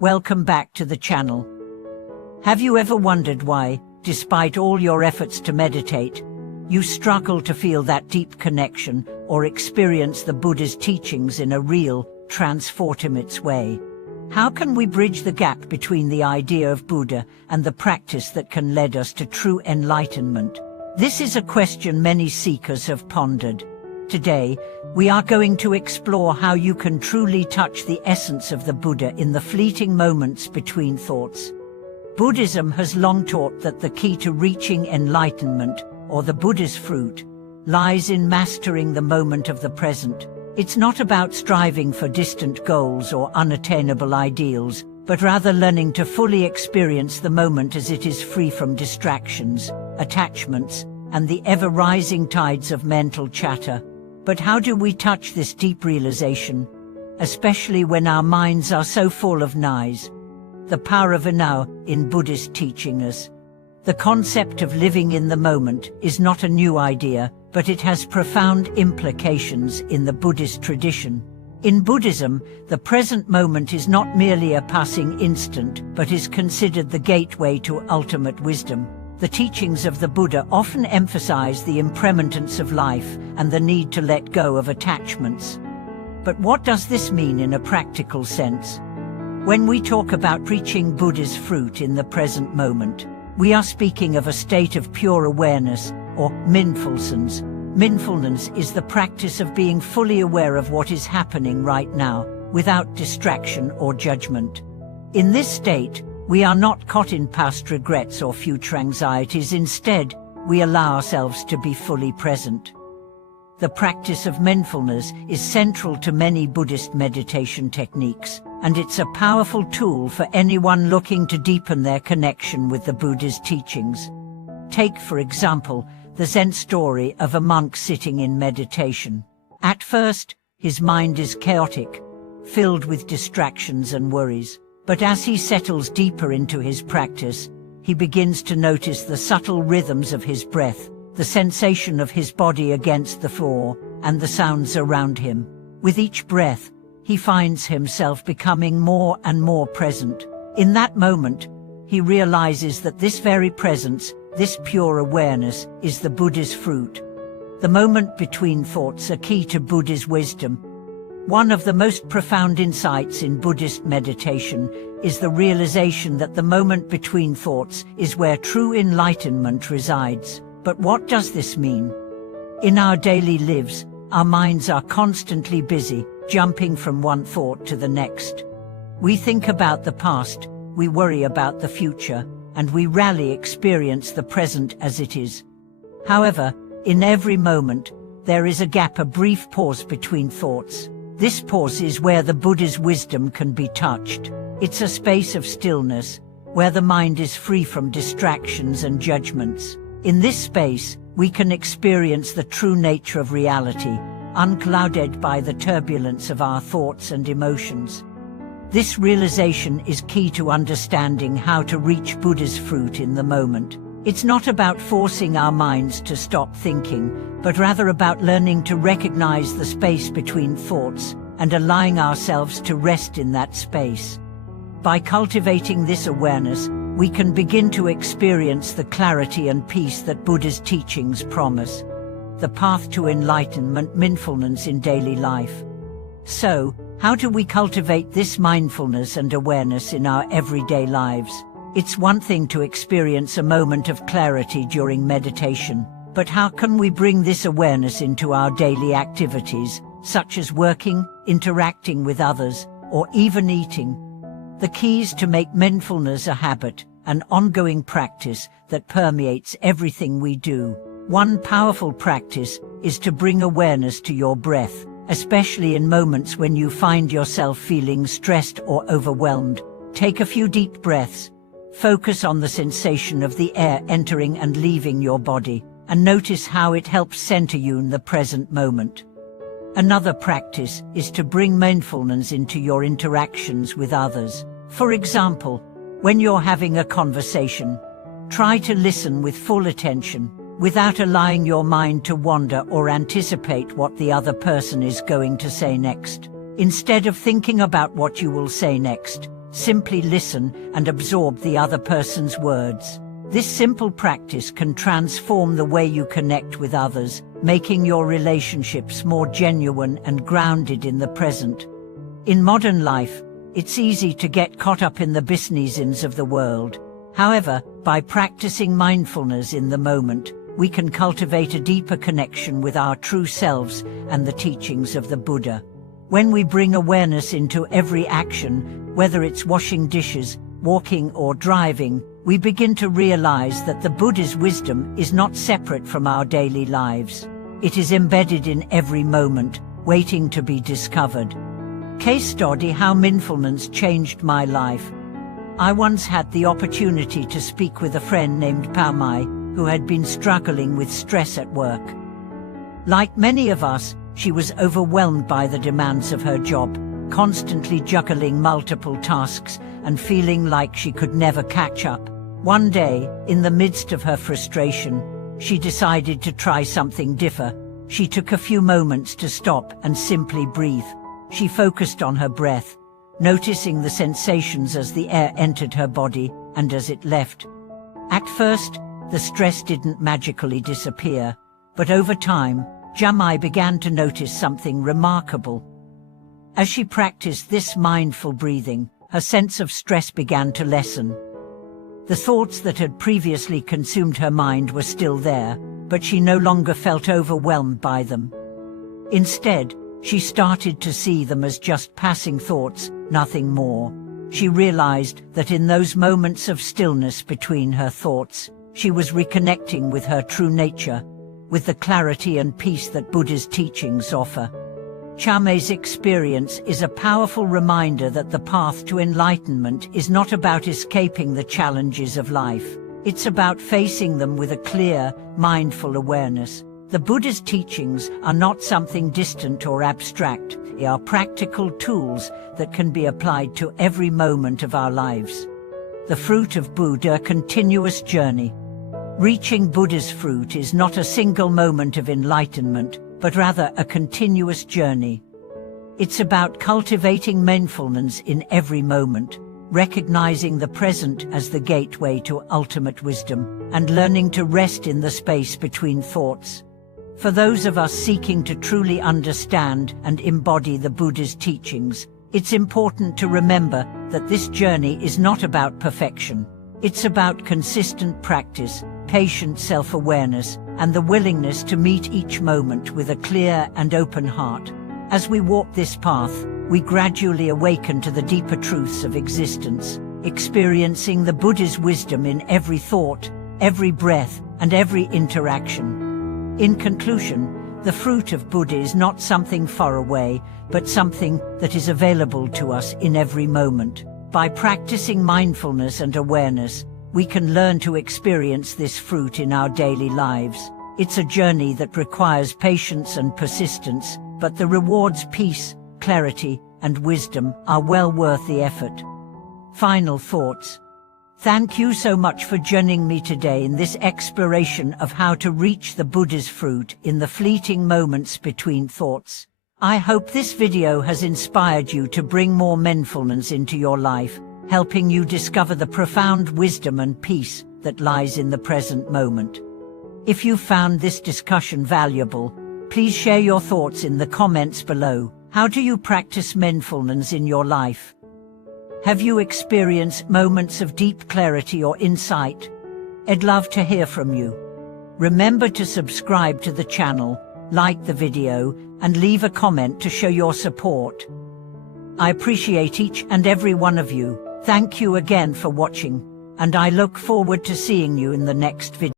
Welcome back to the channel. Have you ever wondered why, despite all your efforts to meditate, you struggle to feel that deep connection or experience the Buddha's teachings in a real, transformative way? How can we bridge the gap between the idea of Buddha and the practice that can lead us to true enlightenment? This is a question many seekers have pondered. Today, we are going to explore how you can truly touch the essence of the Buddha in the fleeting moments between thoughts. Buddhism has long taught that the key to reaching enlightenment, or the Buddha's fruit, lies in mastering the moment of the present. It's not about striving for distant goals or unattainable ideals, but rather learning to fully experience the moment as it is, free from distractions, attachments, and the ever-rising tides of mental chatter. But how do we touch this deep realization, especially when our minds are so full of noise? The power of now in Buddhist teaching us. The concept of living in the moment is not a new idea, but it has profound implications in the Buddhist tradition. In Buddhism, the present moment is not merely a passing instant, but is considered the gateway to ultimate wisdom. The teachings of the Buddha often emphasize the impermanence of life and the need to let go of attachments. But what does this mean in a practical sense? When we talk about reaching Buddha's fruit in the present moment, we are speaking of a state of pure awareness, or mindfulness. Mindfulness is the practice of being fully aware of what is happening right now, without distraction or judgment. In this state, we are not caught in past regrets or future anxieties. Instead, we allow ourselves to be fully present. The practice of mindfulness is central to many Buddhist meditation techniques, and it's a powerful tool for anyone looking to deepen their connection with the Buddha's teachings. Take, for example, the Zen story of a monk sitting in meditation. At first, his mind is chaotic, filled with distractions and worries. But as he settles deeper into his practice, he begins to notice the subtle rhythms of his breath, the sensation of his body against the floor, and the sounds around him. With each breath, he finds himself becoming more and more present. In that moment, he realizes that this very presence, this pure awareness, is the Buddha's fruit. The moment between thoughts are key to Buddha's wisdom. One of the most profound insights in Buddhist meditation is the realization that the moment between thoughts is where true enlightenment resides. But what does this mean? In our daily lives, our minds are constantly busy, jumping from one thought to the next. We think about the past, we worry about the future, and we rarely experience the present as it is. However, in every moment, there is a gap, a brief pause between thoughts. This pause is where the Buddha's wisdom can be touched. It's a space of stillness, where the mind is free from distractions and judgments. In this space, we can experience the true nature of reality, unclouded by the turbulence of our thoughts and emotions. This realization is key to understanding how to reach Buddha's fruit in the moment. It's not about forcing our minds to stop thinking, but rather about learning to recognize the space between thoughts and allowing ourselves to rest in that space. By cultivating this awareness, we can begin to experience the clarity and peace that Buddha's teachings promise. The path to enlightenment, mindfulness in daily life. So, how do we cultivate this mindfulness and awareness in our everyday lives? It's one thing to experience a moment of clarity during meditation, but how can we bring this awareness into our daily activities, such as working, interacting with others, or even eating? The key is to make mindfulness a habit, an ongoing practice that permeates everything we do. One powerful practice is to bring awareness to your breath, especially in moments when you find yourself feeling stressed or overwhelmed. Take a few deep breaths. Focus on the sensation of the air entering and leaving your body, and notice how it helps center you in the present moment. Another practice is to bring mindfulness into your interactions with others. For example, when you're having a conversation, try to listen with full attention, without allowing your mind to wander or anticipate what the other person is going to say next. Instead of thinking about what you will say next, simply listen and absorb the other person's words. This simple practice can transform the way you connect with others, making your relationships more genuine and grounded in the present. In modern life, it's easy to get caught up in the business of the world. However, by practicing mindfulness in the moment, we can cultivate a deeper connection with our true selves and the teachings of the Buddha. When we bring awareness into every action, whether it's washing dishes, walking or driving, we begin to realize that the Buddha's wisdom is not separate from our daily lives. It is embedded in every moment, waiting to be discovered. Case study: how mindfulness changed my life. I once had the opportunity to speak with a friend named Paumai, who had been struggling with stress at work. Like many of us, she was overwhelmed by the demands of her job, constantly juggling multiple tasks and feeling like she could never catch up. One day, in the midst of her frustration, she decided to try something different. She took a few moments to stop and simply breathe. She focused on her breath, noticing the sensations as the air entered her body and as it left. At first, the stress didn't magically disappear, but over time, Jamai began to notice something remarkable. As she practiced this mindful breathing, her sense of stress began to lessen. The thoughts that had previously consumed her mind were still there, but she no longer felt overwhelmed by them. Instead, she started to see them as just passing thoughts, nothing more. She realized that in those moments of stillness between her thoughts, she was reconnecting with her true nature, with the clarity and peace that Buddha's teachings offer. Chamai's experience is a powerful reminder that the path to enlightenment is not about escaping the challenges of life. It's about facing them with a clear, mindful awareness. The Buddha's teachings are not something distant or abstract. They are practical tools that can be applied to every moment of our lives. The fruit of Buddha, a continuous journey. Reaching Buddha's fruit is not a single moment of enlightenment, but rather a continuous journey. It's about cultivating mindfulness in every moment, recognizing the present as the gateway to ultimate wisdom, and learning to rest in the space between thoughts. For those of us seeking to truly understand and embody the Buddha's teachings, it's important to remember that this journey is not about perfection. It's about consistent practice, patient self-awareness, and the willingness to meet each moment with a clear and open heart. As we walk this path, we gradually awaken to the deeper truths of existence, experiencing the Buddha's wisdom in every thought, every breath, and every interaction. In conclusion, the fruit of Buddha is not something far away, but something that is available to us in every moment. By practicing mindfulness and awareness, we can learn to experience this fruit in our daily lives. It's a journey that requires patience and persistence, but the rewards, peace, clarity, and wisdom are well worth the effort. Final thoughts. Thank you so much for joining me today in this exploration of how to reach the Buddha's fruit in the fleeting moments between thoughts. I hope this video has inspired you to bring more mindfulness into your life, helping you discover the profound wisdom and peace that lies in the present moment. If you found this discussion valuable, please share your thoughts in the comments below. How do you practice mindfulness in your life? Have you experienced moments of deep clarity or insight? I'd love to hear from you. Remember to subscribe to the channel, like the video, and leave a comment to show your support. I appreciate each and every one of you. Thank you again for watching, and I look forward to seeing you in the next video.